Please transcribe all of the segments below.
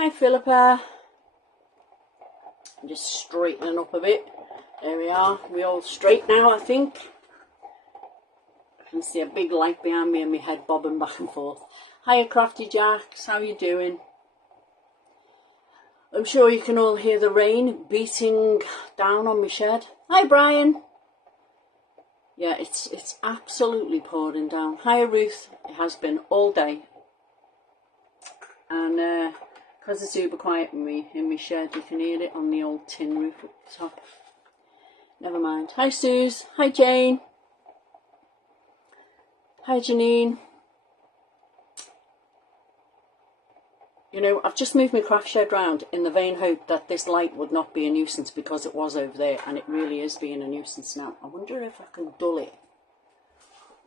Hi Philippa. I'm just straightening up a bit. There we are. We all straight now, I think. I can see a big light behind me and my head bobbing back and forth. Hiya Crafty Jacks, how you doing? I'm sure you can all hear the rain beating down on my shed. Hi Brian. Yeah, it's absolutely pouring down. Hiya Ruth. It has been all day. And because it's super quiet in my shed, you can hear it on the old tin roof up the top. Never mind. Hi Suze. Hi Jane. Hi Janine. You know, I've just moved my craft shed round in the vain hope that this light would not be a nuisance, because it was over there and it really is being a nuisance now. I wonder if I can dull it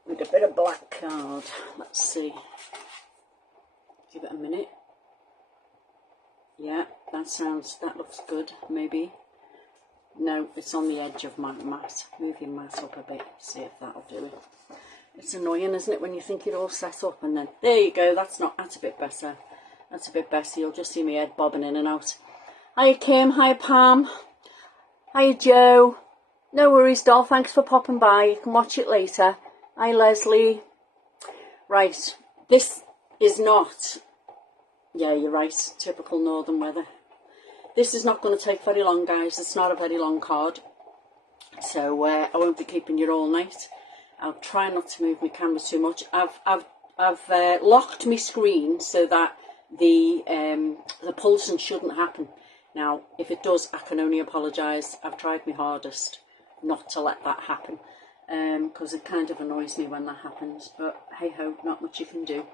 with a bit of black card. Let's see. Give it a minute. Yeah, that looks good, maybe. No, it's on the edge of my mat. Move your mat up a bit, see if that'll do it. It's annoying, isn't it, when you think you're all set up and then, there you go, that's a bit better. That's a bit better. You'll just see my head bobbing in and out. Hiya Kim, hiya Pam. Hiya Joe. No worries, doll, thanks for popping by. You can watch it later. Hi Leslie. Right, this is not, yeah, you're right, typical northern weather. This is not going to take very long, guys. It's not a very long card. So I won't be keeping you all night. I'll try not to move my camera too much. I've locked my screen so that the pulsing shouldn't happen. Now, if it does, I can only apologise. I've tried my hardest not to let that happen, because it kind of annoys me when that happens. But hey ho, not much you can do.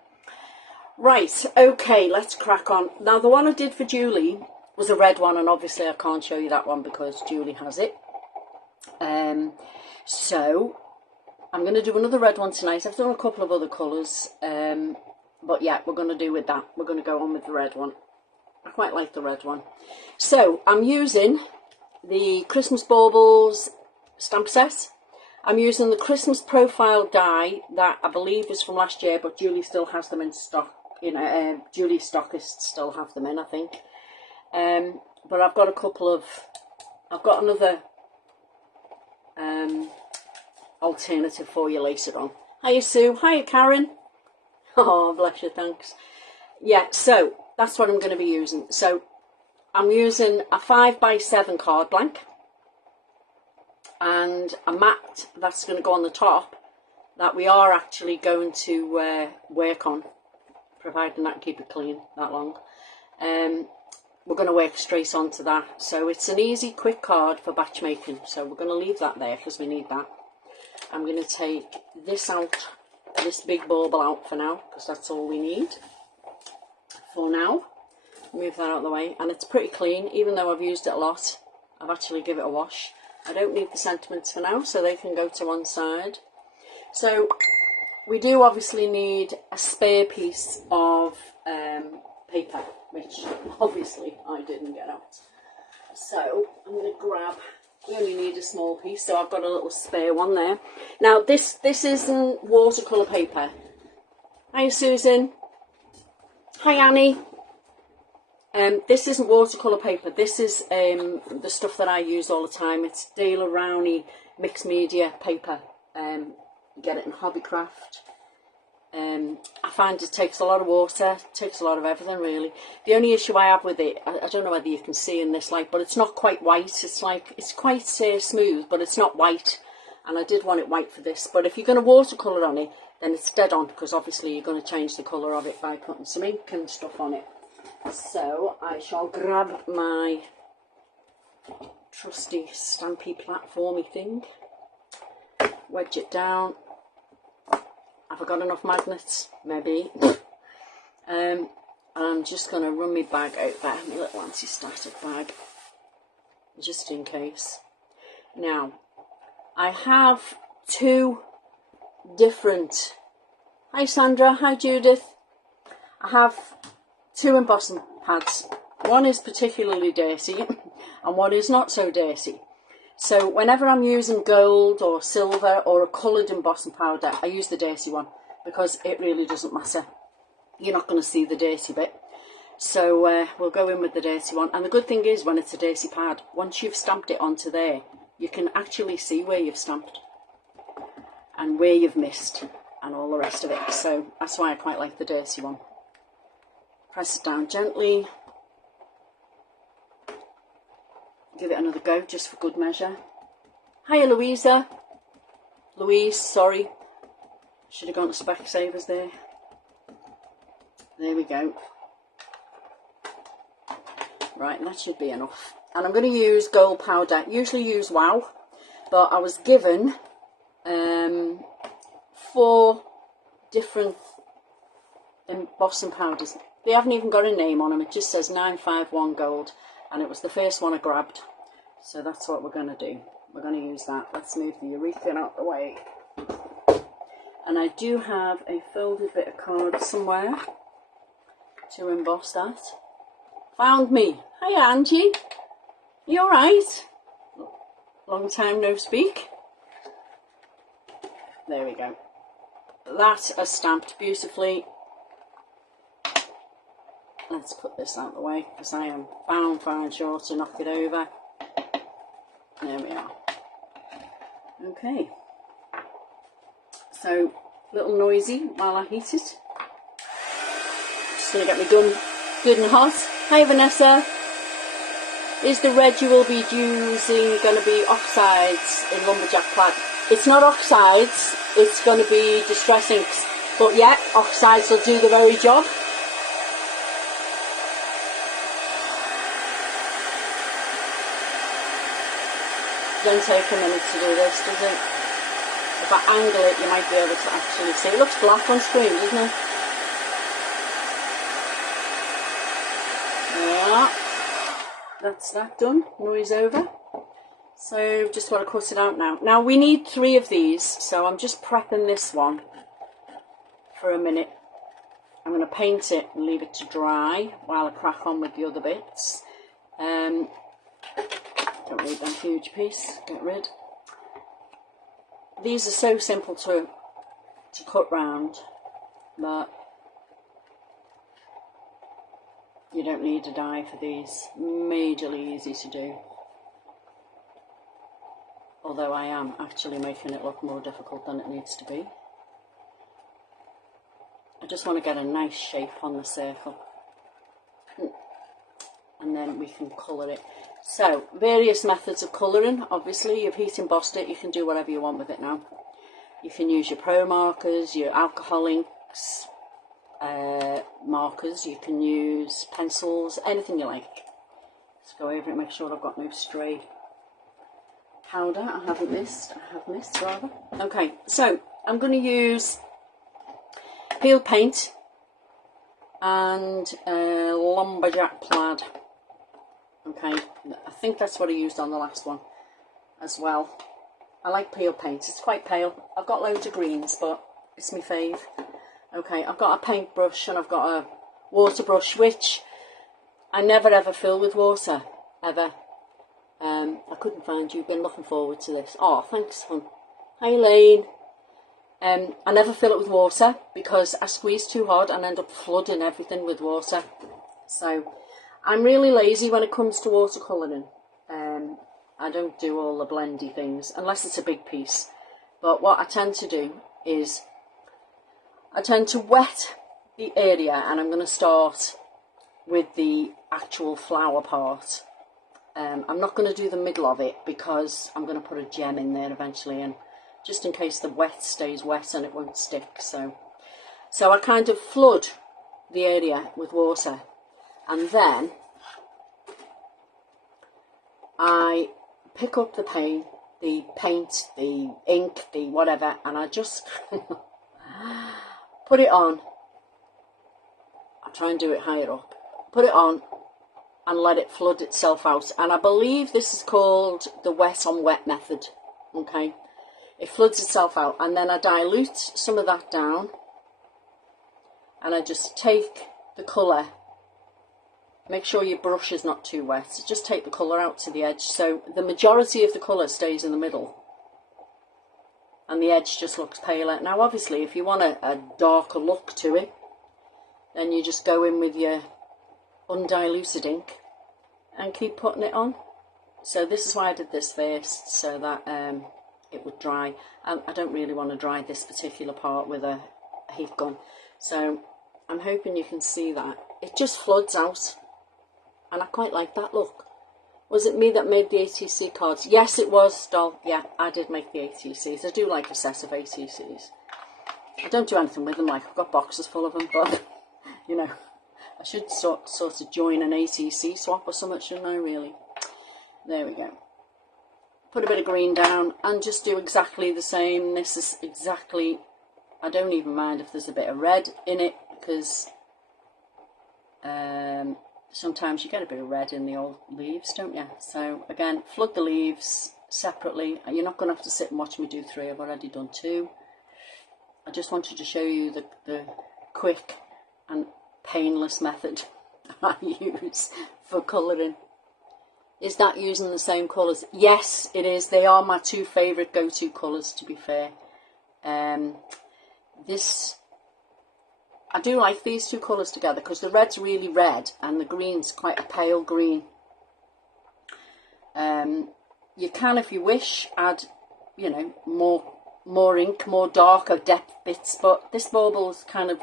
Right, okay, let's crack on. Now, the one I did for Julie was a red one, and obviously I can't show you that one because Julie has it. So I'm going to do another red one tonight. I've done a couple of other colours, but yeah, we're going to do with that. We're going to go on with the red one. I quite like the red one. So I'm using the Christmas Baubles stamp set. I'm using the Christmas profile die that I believe is from last year, but Julie still has them in stock. You know, Julie's stockists still have them in, I think. But I've got I've got another alternative for you later on. Hiya Sue, hiya Karen. Oh, bless you, thanks. Yeah, so that's what I'm going to be using. So I'm using a 5x7 card blank and a mat that's going to go on the top that we are actually going to work on, providing that keep it clean that long. We're going to work straight onto that. So it's an easy, quick card for batch making. So we're going to leave that there because we need that. I'm going to take this out, this big bauble out for now, because that's all we need for now. Move that out of the way. And it's pretty clean, even though I've used it a lot. I've actually given it a wash. I don't need the sentiments for now, so they can go to one side. So we do obviously need a spare piece of paper, which obviously I didn't get out. So I'm going to grab, we only need a small piece, so I've got a little spare one there. Now this isn't watercolour paper. Hi Susan. Hi Annie. This isn't watercolour paper. This is the stuff that I use all the time. It's Dale Rowney mixed media paper. You get it in Hobbycraft. I find it takes a lot of water, takes a lot of everything really. The only issue I have with it, I don't know whether you can see in this light, but it's not quite white. It's like, it's quite smooth, but it's not white. And I did want it white for this. But if you're going to watercolour on it, then it's dead on, because obviously you're going to change the colour of it by putting some ink and stuff on it. So I shall grab my trusty stampy platformy thing, wedge it down. Have I got enough magnets? Maybe. And I'm just going to run my bag out there, my little anti-static bag, just in case. Now, I have two different... Hi Sandra, hi Judith. I have two embossing pads. One is particularly dirty and one is not so dirty. So whenever I'm using gold or silver or a coloured embossing powder, I use the dirty one because it really doesn't matter. You're not going to see the dirty bit. So we'll go in with the dirty one. And the good thing is, when it's a dirty pad, once you've stamped it onto there, you can actually see where you've stamped and where you've missed and all the rest of it. So that's why I quite like the dirty one. Press it down gently. Give it another go just for good measure. Hiya, Louisa. Louise, sorry. Should have gone to Specsavers there. There we go. Right, that should be enough. And I'm going to use gold powder. Usually use Wow, but I was given 4 different embossing powders. They haven't even got a name on them. It just says 951 gold, and it was the first one I grabbed. So that's what we're going to do. We're going to use that. Let's move the urethane out the way. And I do have a folded bit of card somewhere to emboss that. Found me. Hiya, Angie. You alright? Long time no speak. There we go. That is stamped beautifully. Let's put this out the way because I am fine sure to knock it over. There we are. Okay. So, a little noisy while I heat it. Just going to get my gun good and hot. Hi Vanessa. Is the red you will be using going to be oxides in lumberjack plaid? It's not oxides, it's going to be distress inks. But yeah, oxides will do the very job. Don't take a minute to do this, does it? If I angle it, you might be able to actually see. It looks black on screen, doesn't it? Yeah. That's that done. Noise over. So just want to cut it out now. Now we need 3 of these, so I'm just prepping this one for a minute. I'm going to paint it and leave it to dry while I crack on with the other bits. Don't need that huge piece, get rid. These are so simple to cut round, but you don't need a die for these. Majorly easy to do. Although I am actually making it look more difficult than it needs to be. I just want to get a nice shape on the circle. And then we can colour it. So, various methods of colouring. Obviously, you've heat embossed it, you can do whatever you want with it now. You can use your pro markers, your alcohol inks, markers. You can use pencils, anything you like. Let's go over it, make sure I've got no stray powder. I have missed rather. Okay, so I'm going to use peeled paint and lumberjack plaid. Okay, I think that's what I used on the last one as well. I like peeled paint, it's quite pale. I've got loads of greens, but it's my fave. Okay, I've got a paintbrush and I've got a water brush, which I never ever fill with water, ever. I couldn't find you, been looking forward to this. Oh, thanks, hon. Hi, Elaine. I never fill it with water because I squeeze too hard and end up flooding everything with water. So I'm really lazy when it comes to watercolouring. I don't do all the blendy things unless it's a big piece. But what I tend to do is I tend to wet the area, and I'm going to start with the actual flower part. I'm not going to do the middle of it because I'm going to put a gem in there eventually, and just in case the wet stays wet and it won't stick. So I kind of flood the area with water, and then I pick up the paint, the ink, the whatever, and I just put it on. I try and do it higher up. Put it on and let it flood itself out. And I believe this is called the wet on wet method. Okay, it floods itself out, and then I dilute some of that down, and I just take the colour. Make sure your brush is not too wet. Just take the colour out to the edge, so the majority of the colour stays in the middle and the edge just looks paler. Now obviously if you want a darker look to it, then you just go in with your undiluted ink and keep putting it on. So this is why I did this first, so that it would dry. I don't really want to dry this particular part with a heat gun, so I'm hoping you can see that. It just floods out, and I quite like that look. Was it me that made the ATC cards? Yes, it was, doll. Yeah, I did make the ATCs. I do like obsessive ATCs. I don't do anything with them, like I've got boxes full of them, but, you know, I should sort of join an ATC swap or something, shouldn't I, really? There we go. Put a bit of green down and just do exactly the same. This is exactly, I don't even mind if there's a bit of red in it, because sometimes you get a bit of red in the old leaves, don't you? So again, flood the leaves separately. You're not going to have to sit and watch me do 3. I've already done 2. I just wanted to show you the quick and painless method I use for colouring. Is that using the same colours? Yes, it is. They are my 2 favourite go-to colours, to be fair. I do like these 2 colours together because the red's really red and the green's quite a pale green. You can, if you wish, add, you know, more ink, more darker depth bits, but this Bauble's kind of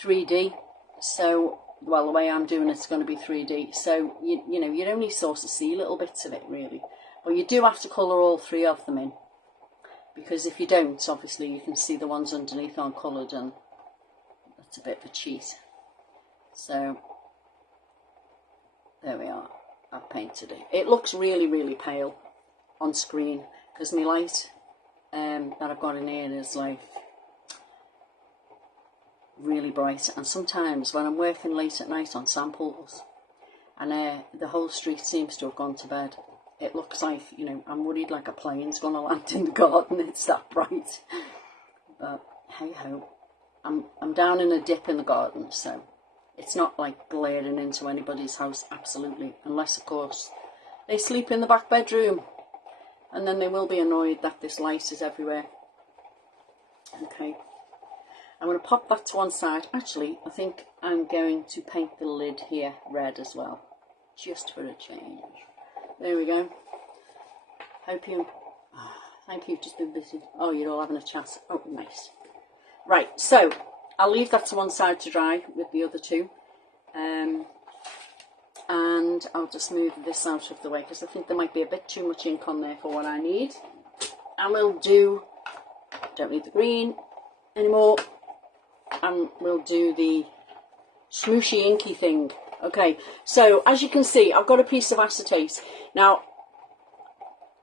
3D, so, well, the way I'm doing it's going to be 3D, so, you know, you'd only sort of see little bits of it, really. But you do have to colour all 3 of them in, because if you don't, obviously, you can see the ones underneath aren't coloured, and that's a bit of a cheat. So, there we are. I've painted it. It looks really, really pale on screen, because my light that I've got in here is like really bright, and sometimes when I'm working late at night on samples and the whole street seems to have gone to bed, it looks like, you know, I'm worried like a plane's going to land in the garden. It's that bright. But hey ho, I'm down in a dip in the garden, so it's not like glaring into anybody's house, absolutely, unless of course they sleep in the back bedroom, and then they will be annoyed that this light is everywhere. Okay, I'm going to pop that to one side. Actually, I think I'm going to paint the lid here red as well, just for a change. There we go. Thank you, just been busy. Oh, you're all having a chat. Oh, nice. Right, so I'll leave that to one side to dry with the other 2. And I'll just move this out of the way because I think there might be a bit too much ink on there for what I need. And we'll do, don't need the green anymore, and we'll do the smooshy inky thing. Okay, so as you can see, I've got a piece of acetate. Now,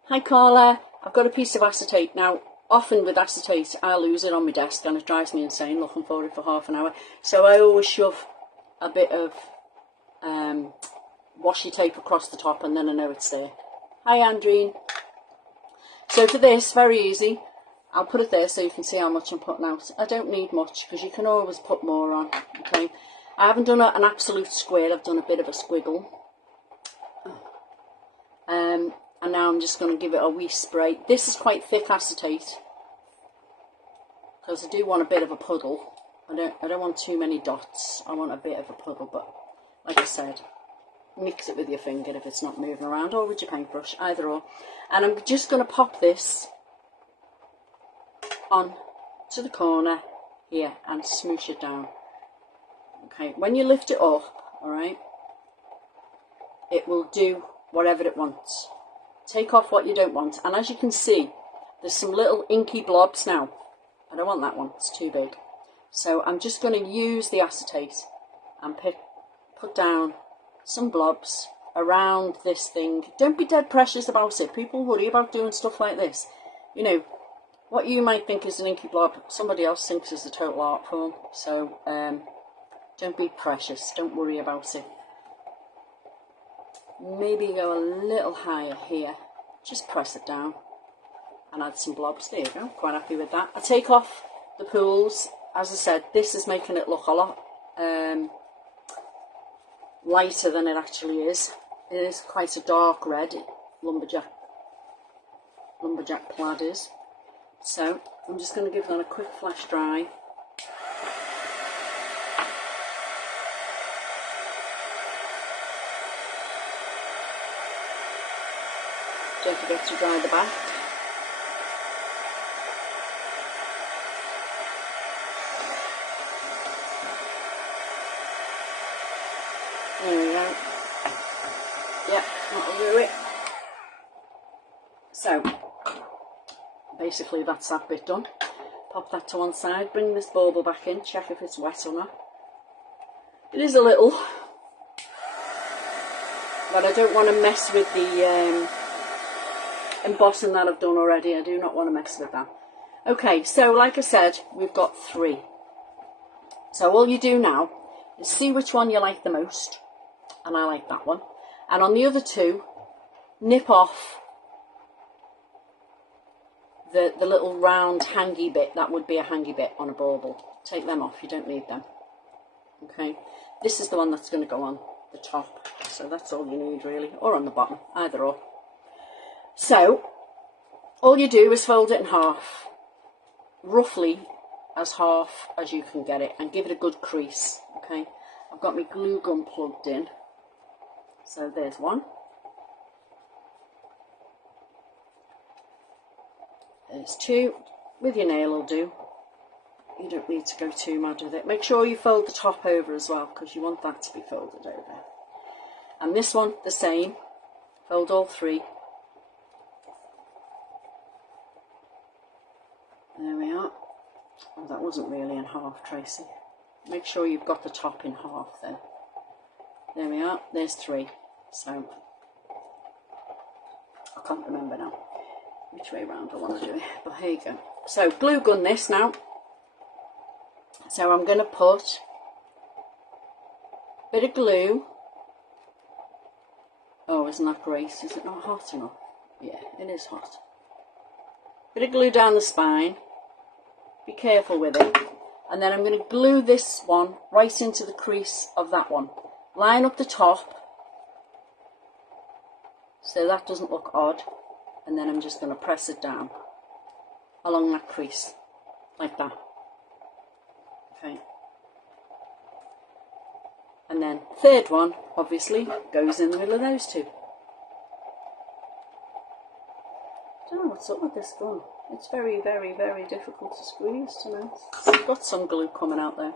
hi Carla, I've got a piece of acetate. Now, often with acetate, I lose it on my desk and it drives me insane looking for it for half an hour. So I always shove a bit of washi tape across the top, and then I know it's there. Hi Andreen. So for this, very easy. I'll put it there so you can see how much I'm putting out. I don't need much because you can always put more on. Okay, I haven't done an absolute square. I've done a bit of a squiggle. And now I'm just going to give it a wee spray. This is quite thick acetate because I do want a bit of a puddle. I don't want too many dots. I want a bit of a puddle, but like I said, mix it with your finger if it's not moving around, or with your paintbrush, either or. And I'm just going to pop this on to the corner here and smoosh it down. Okay, when you lift it up, alright, it will do whatever it wants. Take off what you don't want, and as you can see, there's some little inky blobs now. I don't want that one, it's too big. So I'm just going to use the acetate and put down some blobs around this thing. Don't be dead precious about it. People worry about doing stuff like this. You know, what you might think is an inky blob, somebody else thinks is a total art form. So don't be precious. Don't worry about it. Maybe go a little higher here. Just press it down and add some blobs. There you go. Quite happy with that. I take off the pools. As I said, this is making it look a lot lighter than it actually is. It is quite a dark red, lumberjack plaid is. So I'm just going to give that a quick flash dry. Don't forget to dry the back. There we go. Yep, that'll do it. So, basically that's that bit done. Pop that to one side, bring this bauble back in, check if it's wet or not. It is a little, but I don't want to mess with the embossing that I've done already. I do not want to mess with that. Okay, so like I said, we've got 3. So all you do now is see which one you like the most, and I like that one. And on the other 2, nip off the little round hangy bit. That would be a hangy bit on a bauble. Take them off, you don't need them. Okay, this is the one that's going to go on the top. So that's all you need really, or on the bottom, either or. So, all you do is fold it in half, roughly as half as you can get it, and give it a good crease, okay? I've got my glue gun plugged in, so there's one. There's 2, with your nail will do. You don't need to go too mad with it. Make sure you fold the top over as well, because you want that to be folded over. And this one, the same, fold all 3. There we are. Oh, that wasn't really in half, Tracy. Make sure you've got the top in half then. There we are, there's 3. So, I can't remember now which way round I want to do it, but here you go. So, glue gun this now. So I'm going to put a bit of glue. Oh, isn't that great? Is it not hot enough? Yeah, it is hot. Bit of glue down the spine. Be careful with it. And then I'm going to glue this one right into the crease of that one. Line up the top so that doesn't look odd. And then I'm just going to press it down along that crease, like that. Okay. And then third one, obviously, goes in the middle of those 2. I don't know what's up with this gun. It's very, very, very difficult to squeeze tonight. It's got some glue coming out there.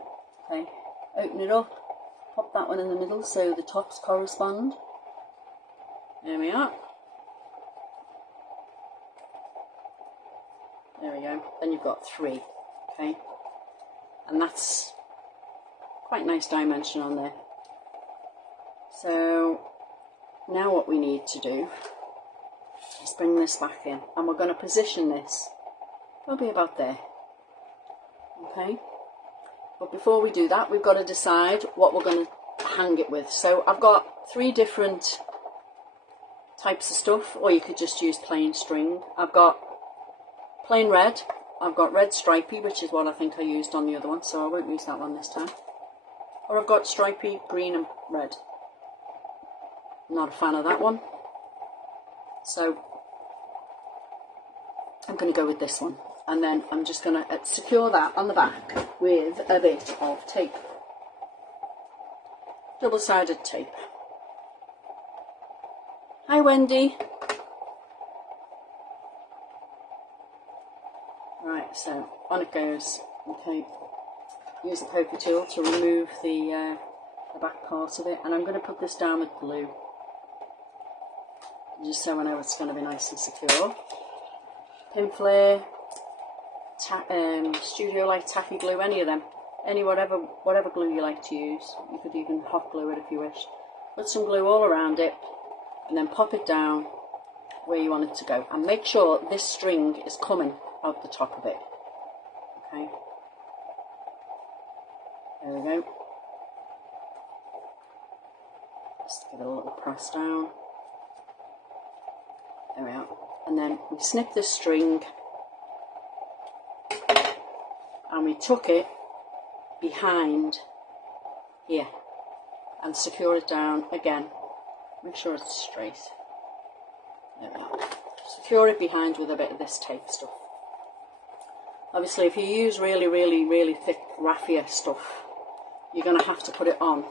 Okay, open it up, pop that one in the middle so the tops correspond. There we are. There we go. Then you've got 3. Okay, and that's quite nice dimension on there. So now what we need to do is bring this back in, and we're going to position this probably about there. Okay, but before we do that, we've got to decide what we're going to hang it with. So I've got 3 different types of stuff, or you could just use plain string. I've got plain red, I've got red stripy, which is what I think I used on the other one, so I won't use that one this time. Or I've got stripy green and red. Not a fan of that one, so I'm going to go with this one. And then I'm just going to secure that on the back with a bit of tape, double-sided tape. Hi Wendy. Right, so on it goes. Okay, use the poker tool to remove the back part of it, and I'm going to put this down with glue, just so I know it's going to be nice and secure. Pin flare, Studio Light tacky glue, any of them, whatever glue you like to use. You could even hot glue it if you wish. Put some glue all around it, and then pop it down where you want it to go, and make sure this string is coming out the top of it. Okay, there we go. Just give it a little press down. There we are. And then we snip this string and we tuck it behind here and secure it down again. Make sure it's straight. There we are. Secure it behind with a bit of this tape stuff. Obviously, if you use really, really, really thick raffia stuff, you're going to have to put it on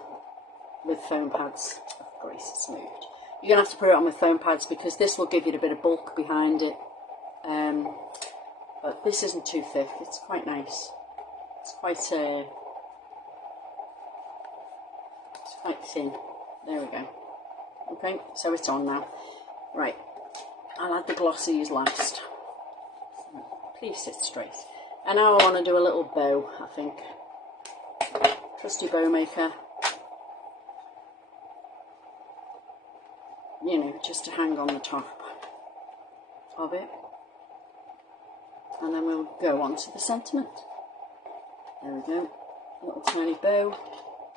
with foam pads of grease smoothed. You're going to have to put it on with foam pads because this will give you a bit of bulk behind it. But this isn't too thick. It's quite nice. It's quite thin. There we go. Okay, so it's on now. Right, I'll add the glossies last. Please sit straight. And now I want to do a little bow, I think. Trusty bow maker. You know, just to hang on the top of it. And then we'll go on to the sentiment. There we go. Little tiny bow.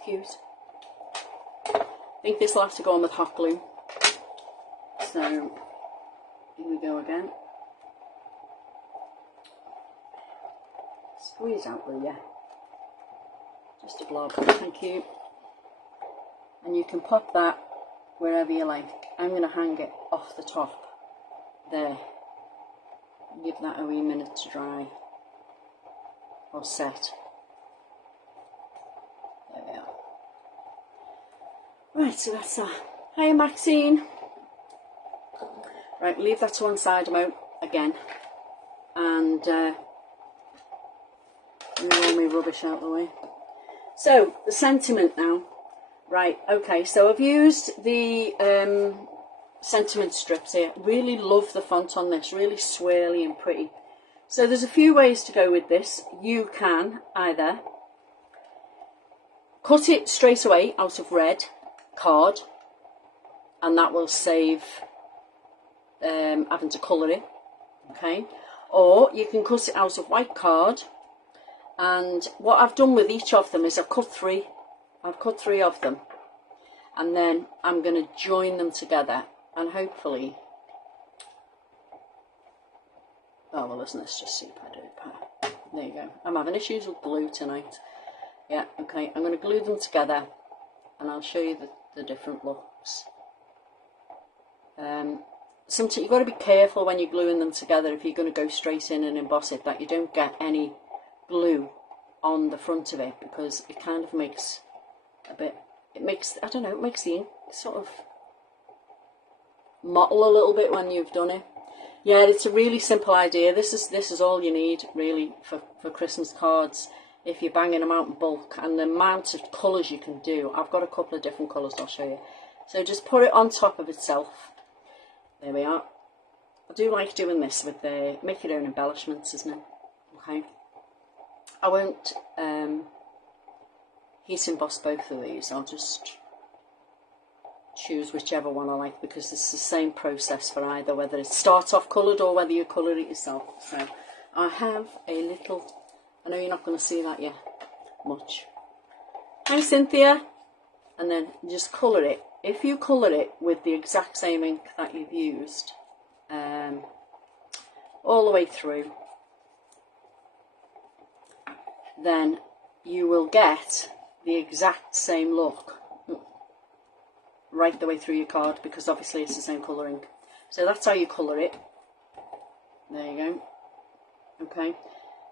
Cute. I think this will have to go on with hot glue. So, here we go again. Squeeze out, will ya? Just a blob, thank you. And you can pop that wherever you like. I'm going to hang it off the top there. Give that a wee minute to dry or set. There we are. Right, so that's that. Hiya, Maxine. Right, leave that to one side again, and move all my rubbish out of the way. So the sentiment now. Right, okay, so I've used the sentiment strips here. Really love the font on this, really swirly and pretty. So there's a few ways to go with this. You can either cut it straight away out of red card, and that will save having to colour it, okay? Or you can cut it out of white card, and what I've done with each of them is I've cut three of them, and then I'm going to join them together, and hopefully, oh well, isn't this just super duper? There you go. I'm having issues with glue tonight. Yeah, okay, I'm going to glue them together, and I'll show you the different looks. Sometimes you've got to be careful when you're gluing them together if you're going to go straight in and emboss it, that you don't get any glue on the front of it, because it kind of makes a bit, I don't know, it makes the ink sort of mottle a little bit when you've done it. Yeah, it's a really simple idea. This is all you need really for Christmas cards if you're banging them out in bulk, and the amount of colours you can do. I've got a couple of different colours I'll show you. So just put it on top of itself. There we are. I do like doing this with the make your own embellishments, isn't it? Okay. I won't heat emboss both of these. I'll just choose whichever one I like, because it's the same process for either, whether it's start off coloured or whether you colour it yourself. So I have a little, I know you're not going to see that yet much. Hi Cynthia. And then just colour it. If you colour it with the exact same ink that you've used all the way through, then you will get the exact same look right the way through your card, because obviously it's the same colour ink. So that's how you colour it. There you go. Okay,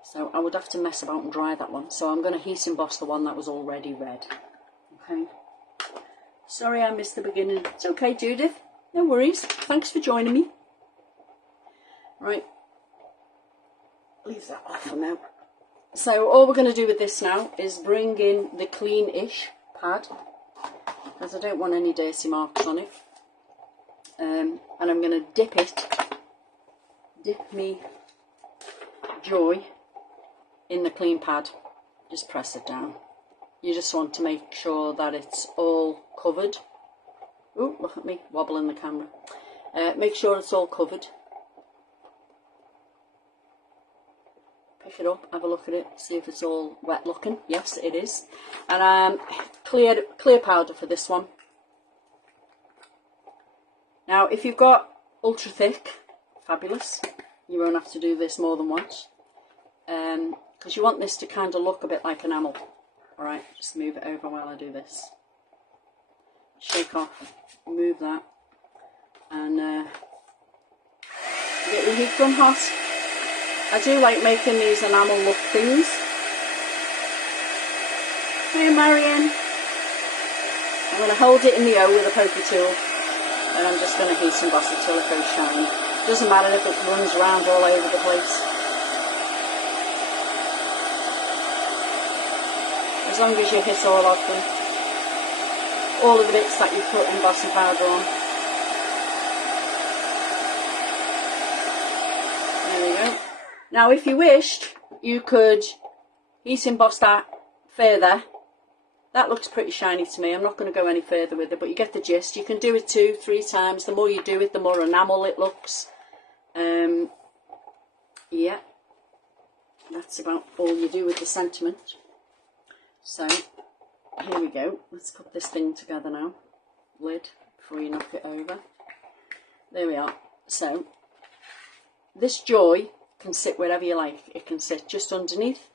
so I would have to mess about and dry that one, so I'm going to heat emboss the one that was already red. Okay. Sorry I missed the beginning. It's okay, Judith. No worries. Thanks for joining me. Right. Leave that off for now. So all we're going to do with this now is bring in the clean-ish pad, because I don't want any dirty marks on it. And I'm going to dip me Joy in the clean pad. Just press it down. You just want to make sure that it's all covered. Ooh, look at me wobbling the camera. Make sure it's all covered. Pick it up, have a look at it, see if it's all wet looking. Yes, it is. And clear powder for this one. Now, if you've got ultra thick, fabulous. You won't have to do this more than once, because you want this to kind of look a bit like enamel. Alright, just move it over while I do this. Shake off, move that, and get your heat gun hot. I do like making these enamel look things. Hey Marion. I'm going to hold it in the O with a poker tool. And I'm just going to heat emboss it till it goes shiny. Doesn't matter if it runs around all over the place. As long as you hit all of them. All of the bits that you put embossing powder on. There we go. Now if you wished, you could heat emboss that further. That looks pretty shiny to me. I'm not going to go any further with it, but you get the gist. You can do it 2, 3 times. The more you do it, the more enamel it looks. Yeah, that's about all you do with the sentiment. So, here we go. Let's put this thing together now. Lid, before you knock it over. There we are. So, this joy can sit wherever you like. It can sit just underneath,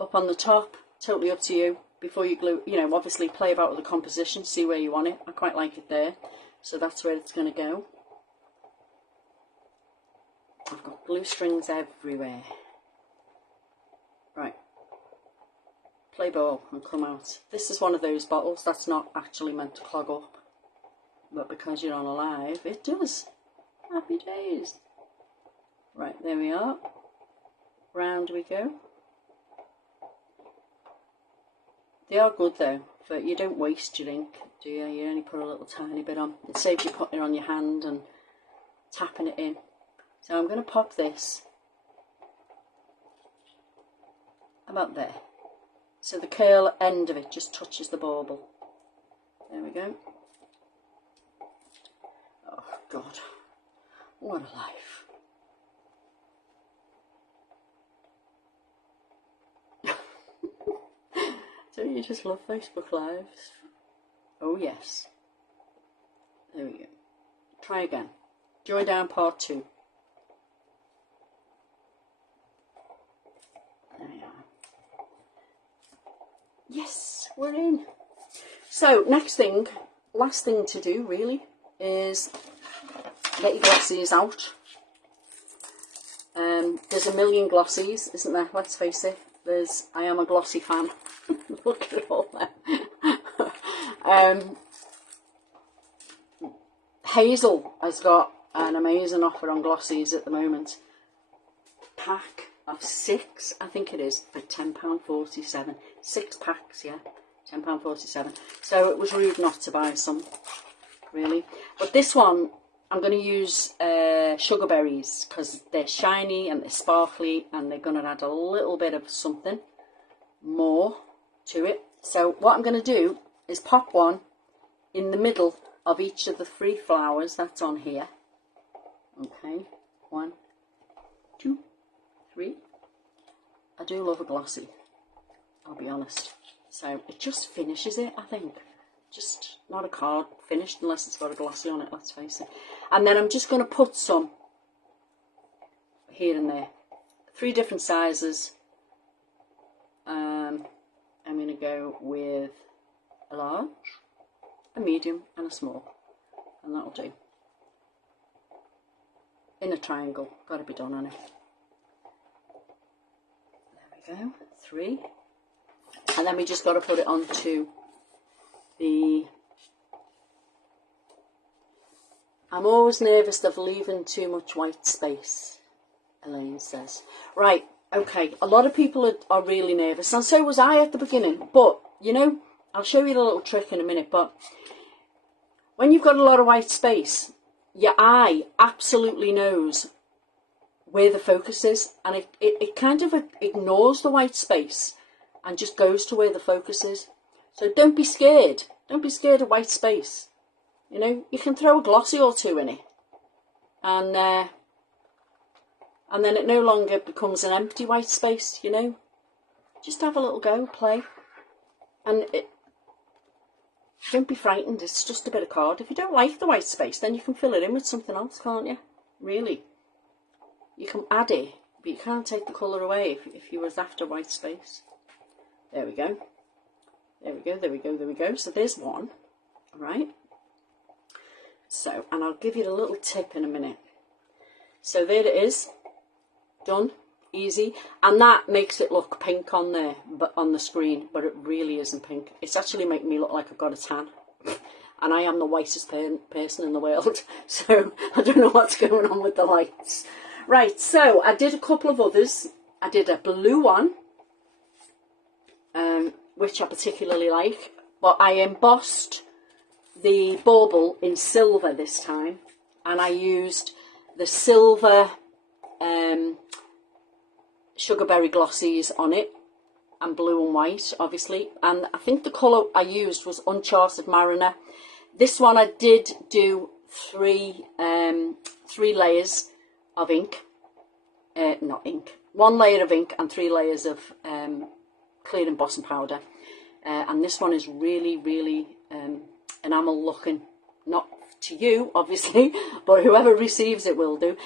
up on the top, totally up to you. Before you glue, you know, obviously play about with the composition, see where you want it. I quite like it there, so that's where it's going to go. I've got glue strings everywhere. Right, play ball and come out. This is one of those bottles that's not actually meant to clog up, but because you're on a live, it does. Happy days. Right, there we are. Round we go. They are good though, but you don't waste your ink, do you? You only put a little tiny bit on. It saves you putting it on your hand and tapping it in. So I'm going to pop this about there. So the curl end of it just touches the bauble. There we go. Oh God, what a life. Don't you just love Facebook Lives? Oh yes. There we go. Try again. Joy down part 2. There we are. Yes, we're in. So next thing, last thing to do really, is get your glossies out. There's a million glossies, isn't there? Let's face it. I am a glossy fan. Look at all that. Hazel has got an amazing offer on glossies at the moment. Pack of 6, I think it is, for £10.47. 6 packs, yeah, £10.47. So it was rude not to buy some, really. But this one, I'm going to use sugar berries because they're shiny and they're sparkly and they're going to add a little bit of something more to it. So what I'm going to do is pop one in the middle of each of the 3 flowers that's on here. Okay, 1, 2, 3. I do love a glossy, I'll be honest. So it just finishes it, I think. Just not a card finished unless it's got a glossy on it, let's face it. And then I'm just going to put some here and there. 3 different sizes. I'm going to go with a large, a medium and a small. And that'll do. In a triangle. Got to be done on it. There we go. 3. And then we just got to put it onto the... I'm always nervous of leaving too much white space, Elaine says. Right, okay, a lot of people are really nervous, and so was I at the beginning. But, you know, I'll show you the little trick in a minute, but when you've got a lot of white space, your eye absolutely knows where the focus is, and it kind of ignores the white space and just goes to where the focus is. So don't be scared. Don't be scared of white space. You know, you can throw a glossy or 2 in it. And then it no longer becomes an empty white space, you know. Just have a little go, play. And don't be frightened, it's just a bit of card. If you don't like the white space, then you can fill it in with something else, can't you? Really. You can add it, but you can't take the colour away if you was after white space. There we go. There we go, there we go, there we go. So there's one, right? So, and I'll give you a little tip in a minute. So there it is, done, easy. And that makes it look pink on there, but on the screen, but it really isn't pink. It's actually making me look like I've got a tan. and I am the whitest person in the world, so I don't know what's going on with the lights. Right, so I did a couple of others. I did a blue one, which I particularly like, but I embossed the bauble in silver this time, and I used the silver sugarberry glossies on it, and blue and white, obviously. And I think the colour I used was Uncharted Mariner. This one I did do three layers of ink, not ink, 1 layer of ink and 3 layers of clear embossing powder. And this one is really, really enamel looking. Not to you, obviously, but whoever receives it will do.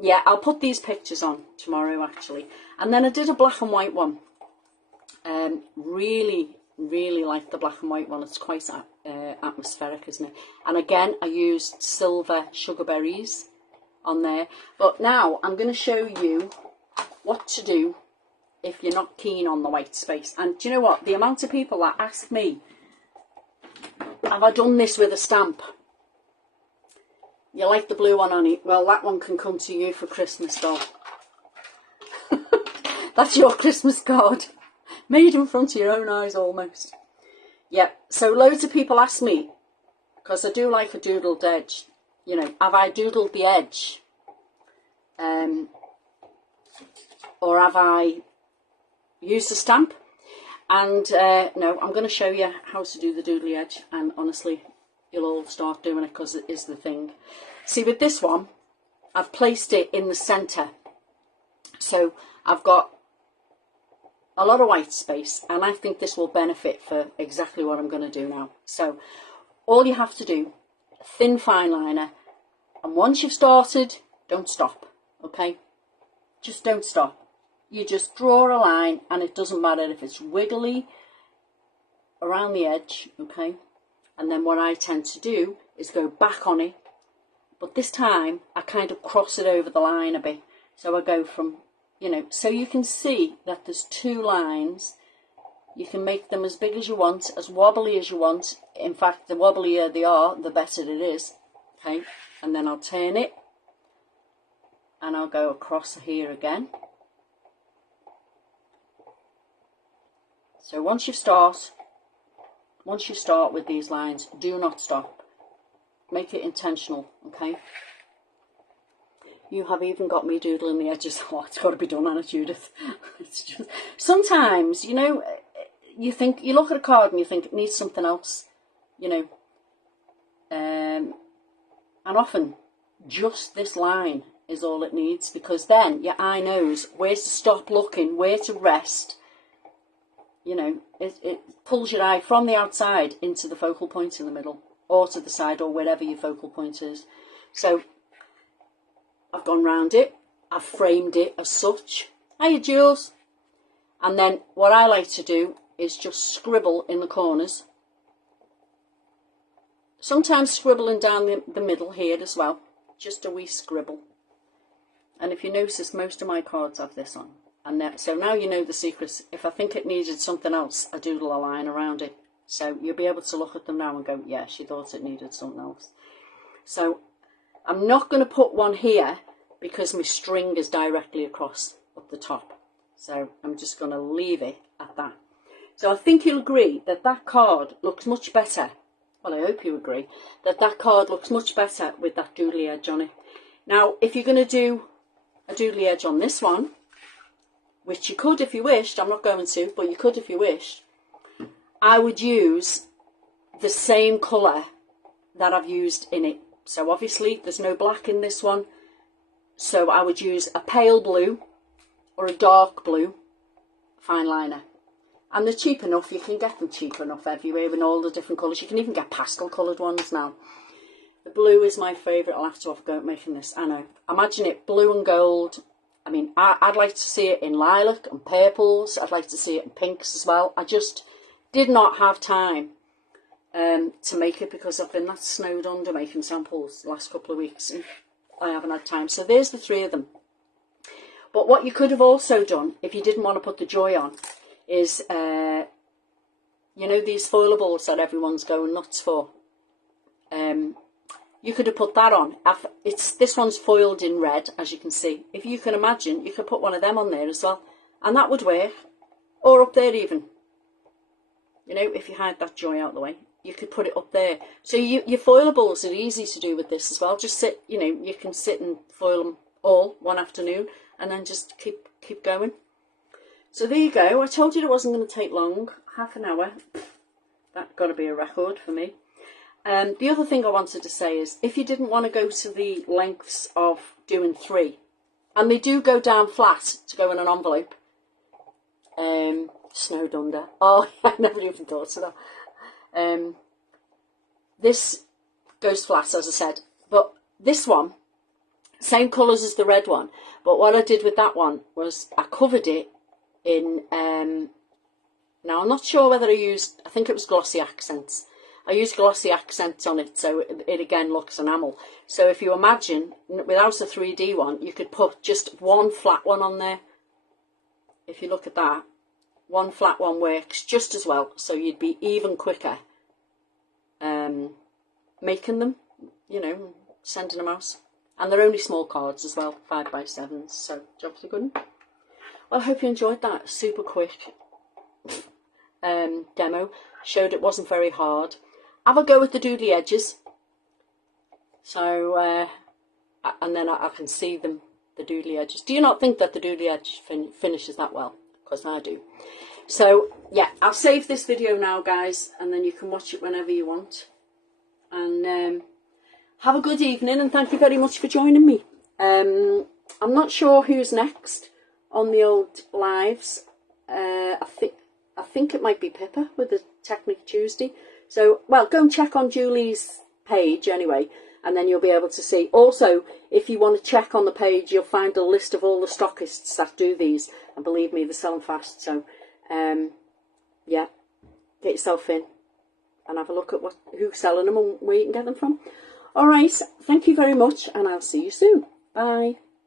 Yeah, I'll put these pictures on tomorrow, actually. And then I did a black and white one. Really, really like the black and white one. It's quite atmospheric, isn't it? And again, I used silver sugarberries on there. But now I'm going to show you what to do if you're not keen on the white space. And do you know what? The amount of people that ask me, have I done this with a stamp? You like the blue one on it? Well, that one can come to you for Christmas, doll. That's your Christmas card. Made in front of your own eyes, almost. Yeah, so loads of people ask me, because I do like a doodled edge, you know, have I doodled the edge? Or have I used a stamp? And no, I'm going to show you how to do the doodly edge, and honestly, you'll all start doing it because it is the thing. See, with this one, I've placed it in the centre. So I've got a lot of white space, and I think this will benefit for exactly what I'm going to do now. So all you have to do, thin fine liner, and once you've started, don't stop, okay? Just don't stop. You just draw a line, and it doesn't matter if it's wiggly around the edge, okay? And then what I tend to do is go back on it, but this time I kind of cross it over the line a bit. So I go from, you know, so you can see that there's 2 lines. You can make them as big as you want, as wobbly as you want. In fact, the wobblier they are, the better it is, okay? And then I'll turn it, and I'll go across here again. So once you start with these lines, do not stop. Make it intentional, okay? You have even got me doodling the edges. Oh, it's got to be done, Anna Judith. It's just, sometimes, you know, you think, you look at a card and you think it needs something else, you know. And often, just this line is all it needs, because then your eye knows where to stop looking, where to rest. You know, it pulls your eye from the outside into the focal point in the middle, or to the side, or wherever your focal point is. So I've gone round it, I've framed it as such. Hiya, Jules. And then what I like to do is just scribble in the corners. Sometimes scribbling down the middle here as well, just a wee scribble. And if you notice, most of my cards have this on. And so now you know the secrets. If I think it needed something else, I doodle a line around it. So you'll be able to look at them now and go, yeah, she thought it needed something else. So I'm not going to put one here because my string is directly across up the top. So I'm just going to leave it at that. So I think you'll agree that that card looks much better. Well, I hope you agree that that card looks much better with that doodly edge on it. Now, if you're going to do a doodly edge on this one, which you could if you wished, I'm not going to, but you could if you wished, I would use the same colour that I've used in it. So obviously there's no black in this one, so I would use a pale blue or a dark blue fine liner. And they're cheap enough, you can get them cheap enough everywhere in all the different colours. You can even get pastel coloured ones now. The blue is my favourite. I'll have to have a go at making this. I know. Imagine it blue and gold. I mean, I'd like to see it in lilac and purples. I'd like to see it in pinks as well. I just did not have time to make it because I've been that snowed under making samples the last couple of weeks. And I haven't had time. So there's the 3 of them. But what you could have also done, if you didn't want to put the joy on, is you know, these foilables that everyone's going nuts for. You could have put that on. This one's foiled in red, as you can see. If you can imagine, you could put one of them on there as well, and that would work. Or up there even. You know, if you had that joy out of the way, you could put it up there. So your foilables are easy to do with this as well. Just sit, you know, you can sit and foil them all one afternoon, and then just keep going. So there you go. I told you it wasn't going to take long. Half an hour. That's got to be a record for me. The other thing I wanted to say is, if you didn't want to go to the lengths of doing 3, and they do go down flat to go in an envelope, snowed under. Oh, I never even thought of that. This goes flat, as I said, but this one, same colours as the red one, but what I did with that one was I covered it in, now I'm not sure whether I think it was glossy accents. I used glossy accents on it, so it again looks enamel. So if you imagine, without a 3D one, you could put just one flat one on there. If you look at that, one flat one works just as well, so you'd be even quicker making them, you know, sending them out. And they're only small cards as well, 5x7s, so jobs are good. Well, I hope you enjoyed that super quick demo. Showed it wasn't very hard. Have a go with the doodly edges. So, and then I can see them, the doodly edges. Do you not think that the doodly edge finishes that well? Because I do. So, yeah, I'll save this video now, guys, and then you can watch it whenever you want. And have a good evening, and thank you very much for joining me. I'm not sure who's next on the old lives. I think it might be Pippa with the Technique Tuesday. So, well, go and check on Julie's page anyway, and then you'll be able to see. Also, if you want to check on the page, you'll find a list of all the stockists that do these. And believe me, they're selling fast. So, yeah, get yourself in and have a look at who's selling them and where you can get them from. All right, thank you very much, and I'll see you soon. Bye.